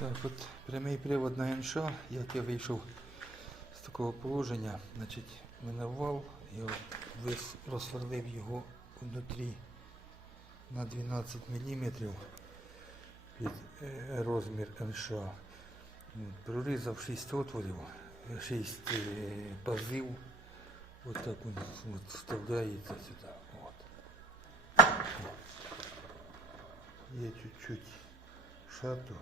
Так, от прямий привод на НШ, як я вийшов з такого положення, значить, минував, я вис- розсверлив його внутрі на 12 мм під е, розмір НШ. Прорізав 6 отворів, 6 пазів. Ось так він от вставляється сюди. От. Є чуть-чуть шату.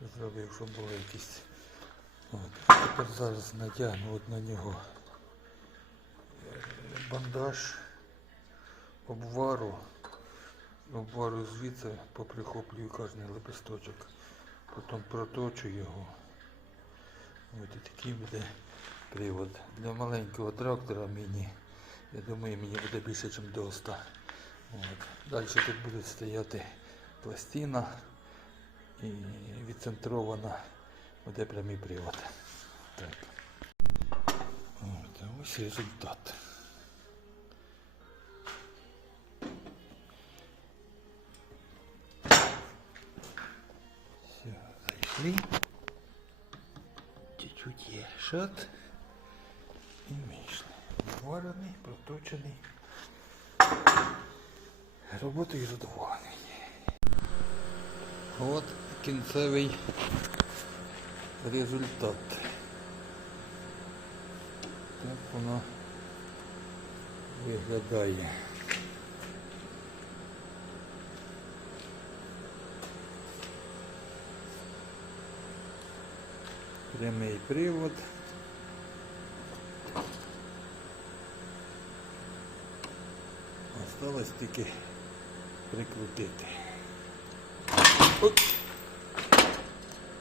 Зробив, щоб було якісь. От. Тепер зараз натягну от на нього е, бандаж, обвару. Обвару звідси, поприхоплюю кожний лепесточок. Потім проточу його. Ось і такий буде привод. Для маленького трактора міні. Я думаю, мені буде більше, ніж до 100. От. Далі тут буде стояти пластина і відцентрована буде прямий привод. Так. От, ось результат. Все, зайшли. Чуть-чуть є шат. І вийшли. Варений, проточений. Роботою задоволений. От кінцевий результат. Так воно виглядає. Прямий привод. Осталось тільки прикрутити. Оп.